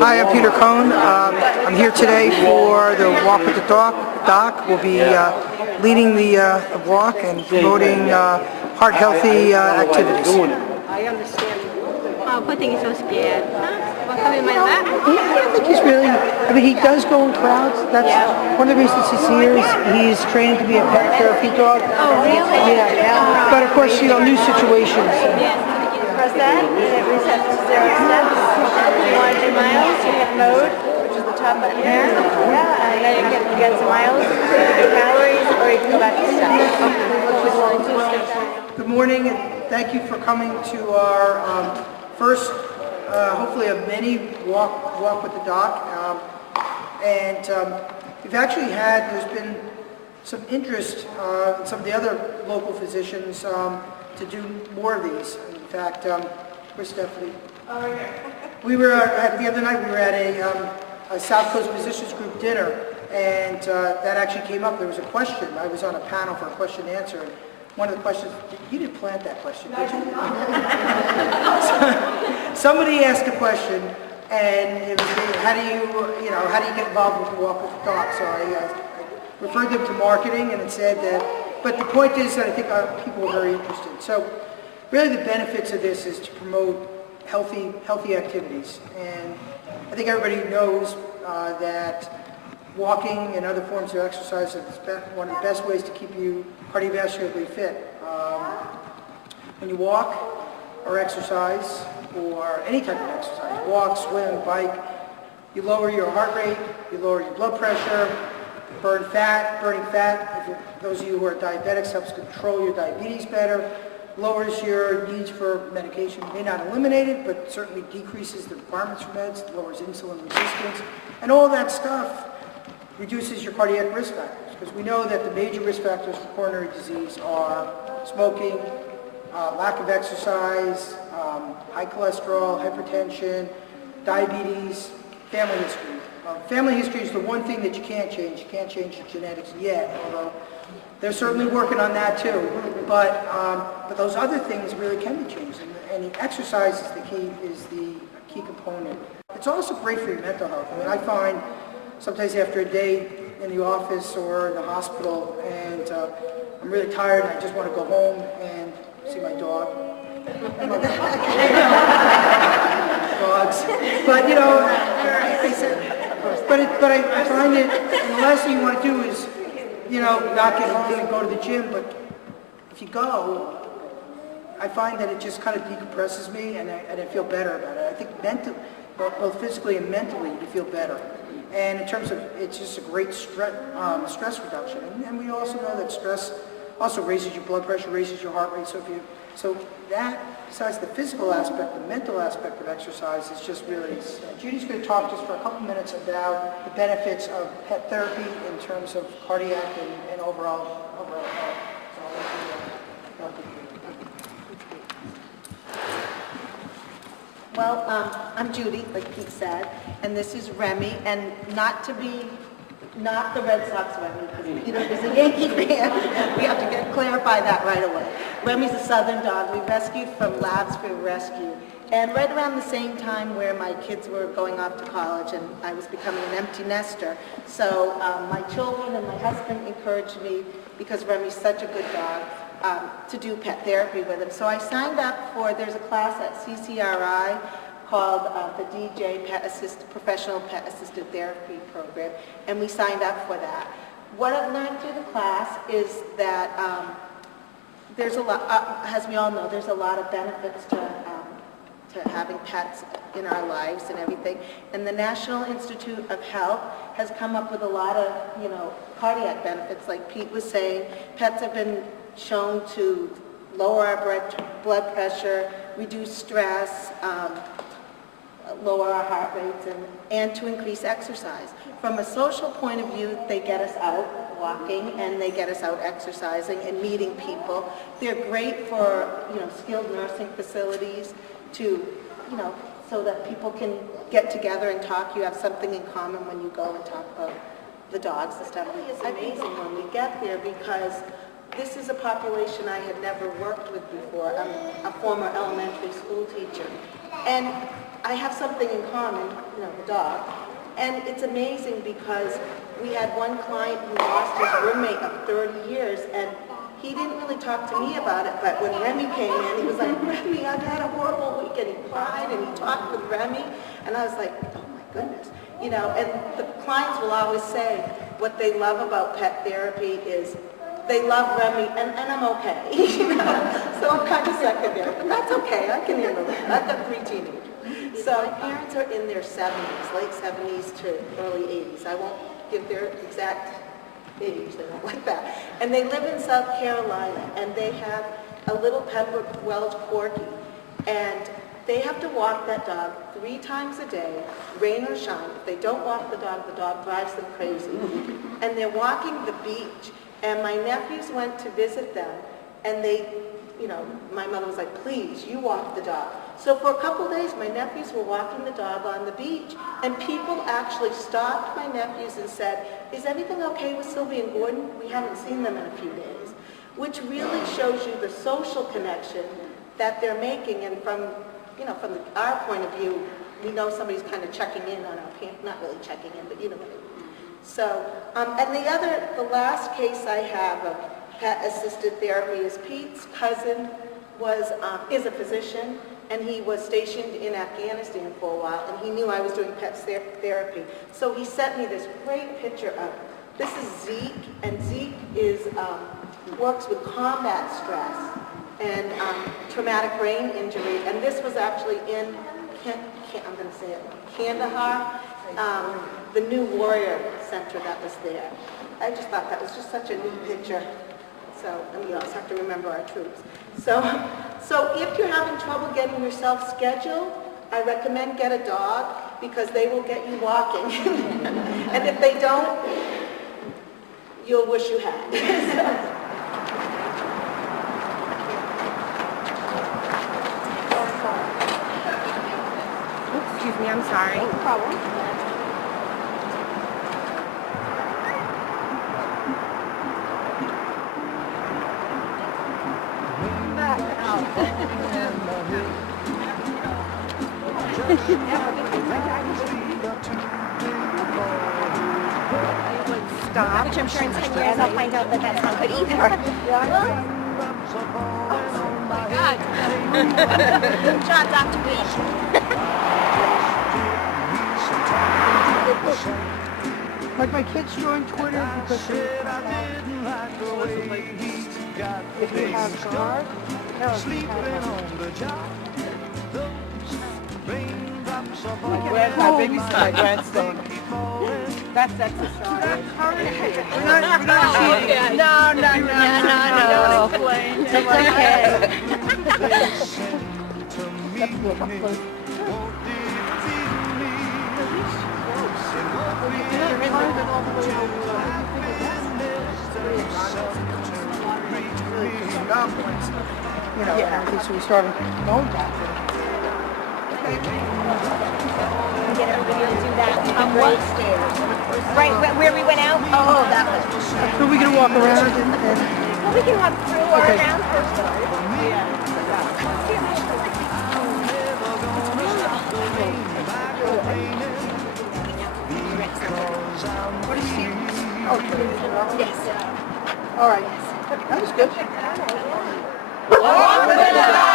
Hi, I'm Peter Cohn. I'm here today for the Walk with the Doc. We'll be leading the walk and promoting heart-healthy activities. I understand. Oh, poor thing is so scared. What's coming in my lap? I don't think he's really, he does go in crowds. That's one of the reasons he's here. He's trained to be a pet therapy dog. Oh, really? Yeah. But of course, new situations. Yes. Press that, and it resets to 0 steps. You want to do miles, you hit mode, which is the top button here. Yeah, and then you can get some miles, you can do calories, or you can go back to steps. Good morning, and thank you for coming to our first, hopefully a mini walk with the doc. We've actually there's been some interest in some of the other local physicians to do more of these. In fact, where's Stephanie? We were the other night. We were at a Southcoast Physicians Group dinner, and that actually came up. There was a question. I was on a panel for a question and answer. And one of the questions, you didn't plant that question, did you? Somebody asked a question, and it was, how do you get involved with the Walk with the Doc? So I referred them to marketing, and it said that. But the point is that I think people are very interested. So really, the benefits of this is to promote healthy activities, and I think everybody knows that walking and other forms of exercise is one of the best ways to keep you cardiovascularly fit. When you walk or exercise, or any type of exercise, walk, swim, bike, you lower your heart rate, you lower your blood pressure, burning fat. Those of you who are diabetics, helps control your diabetes better, lowers your needs for medication. It may not eliminate it, but certainly decreases the requirements for meds, lowers insulin resistance, and all that stuff reduces your cardiac risk factors, because we know that the major risk factors for coronary disease are smoking, lack of exercise, high cholesterol, hypertension, diabetes, family history. Family history is the one thing that you can't change. You can't change your genetics yet, although they're certainly working on that too. But those other things really can be changed, and the exercise is the key component. It's also great for your mental health. I mean, I find sometimes after a day in the office or in the hospital, and I'm really tired, and I just want to go home and see my dog. Dogs. But I find it, and the last thing you want to do is, not get home and go to the gym, but if you go, I find that it just kind of decompresses me, and I feel better about it. I think both physically and mentally, you feel better. And in terms of, it's just a great stress reduction. And we also know that stress also raises your blood pressure, raises your heart rate. So that, besides the physical aspect, the mental aspect of exercise is just really. Judy's going to talk just for a couple minutes about the benefits of pet therapy in terms of cardiac and overall health. Well, I'm Judy, like Pete said, and this is Remy, and not the Red Sox Remy, because Peter is a Yankee fan. We have to clarify that right away. Remy's a Southern dog we rescued from Labs for Rescue. And right around the same time where my kids were going off to college and I was becoming an empty nester, so my children and my husband encouraged me, because Remy's such a good dog, to do pet therapy with him. So I signed up there's a class at CCRI called the DJ Professional Pet Assisted Therapy Program, and we signed up for that. What I've learned through the class is that there's a lot, as we all know, there's a lot of benefits to having pets in our lives and everything. And the National Institute of Health has come up with a lot of, cardiac benefits. Like Pete was saying, pets have been shown to lower our blood pressure, reduce stress, lower our heart rates, and to increase exercise. From a social point of view, they get us out walking, and they get us out exercising and meeting people. They're great for, skilled nursing facilities to, so that people can get together and talk. You have something in common when you go and talk about the dogs and stuff. It's amazing when we get there, because this is a population I had never worked with before. I'm a former elementary school teacher. And I have something in common, the dog. And it's amazing because we had one client who lost his roommate of 30 years, and he didn't really talk to me about it, but when Remy came in, he was like, Remy, I've had a horrible week, and he cried, and he talked with Remy, and I was like, oh my goodness. And the clients will always say what they love about pet therapy is they love Remy, and I'm okay, So I'm kind of secondary, but that's okay, I can handle that. I've got 3 teenagers. So my parents are in their 70s, late 70s to early 80s. I won't give their exact age, they don't like that. And they live in South Carolina, and they have a little Pembroke Welsh Corgi, and they have to walk that dog 3 times a day, rain or shine. If they don't walk the dog drives them crazy. And they're walking the beach, and my nephews went to visit them, and they, my mother was like, please, you walk the dog. So for a couple days, my nephews were walking the dog on the beach, and people actually stopped my nephews and said, is everything okay with Sylvie and Gordon? We haven't seen them in a few days, which really shows you the social connection that they're making. And from our point of view, we know somebody's kind of checking in on our parents, not really checking in, but you know what I mean. So, and the last case I have of pet-assisted therapy is Pete's cousin is a physician, and he was stationed in Afghanistan for a while, and he knew I was doing pet therapy. So he sent me this great picture of, this is Zeke, and Zeke works with combat stress and traumatic brain injury, and this was actually in, I'm going to say it, Kandahar, the new warrior center that was there. I just thought that was just such a neat picture. So, and we also have to remember our troops. So if you're having trouble getting yourself scheduled, I recommend get a dog because they will get you walking. And if they don't, you'll wish you had. Excuse me, I'm sorry. No problem. Stop. Which I'm sure in 10 years I'll find out that that's not good either. Oh my God. John's observation. Like my kids join Twitter because if you have guard, my baby's my grandson. That's exercise. No. It's okay. So we started going back there. Get everybody to do that. What stairs? Right, where we went out? Oh, that was. So we're gonna walk around Well, we can walk through or around first. What is he? Oh, Yes. all right. That was good. Oh,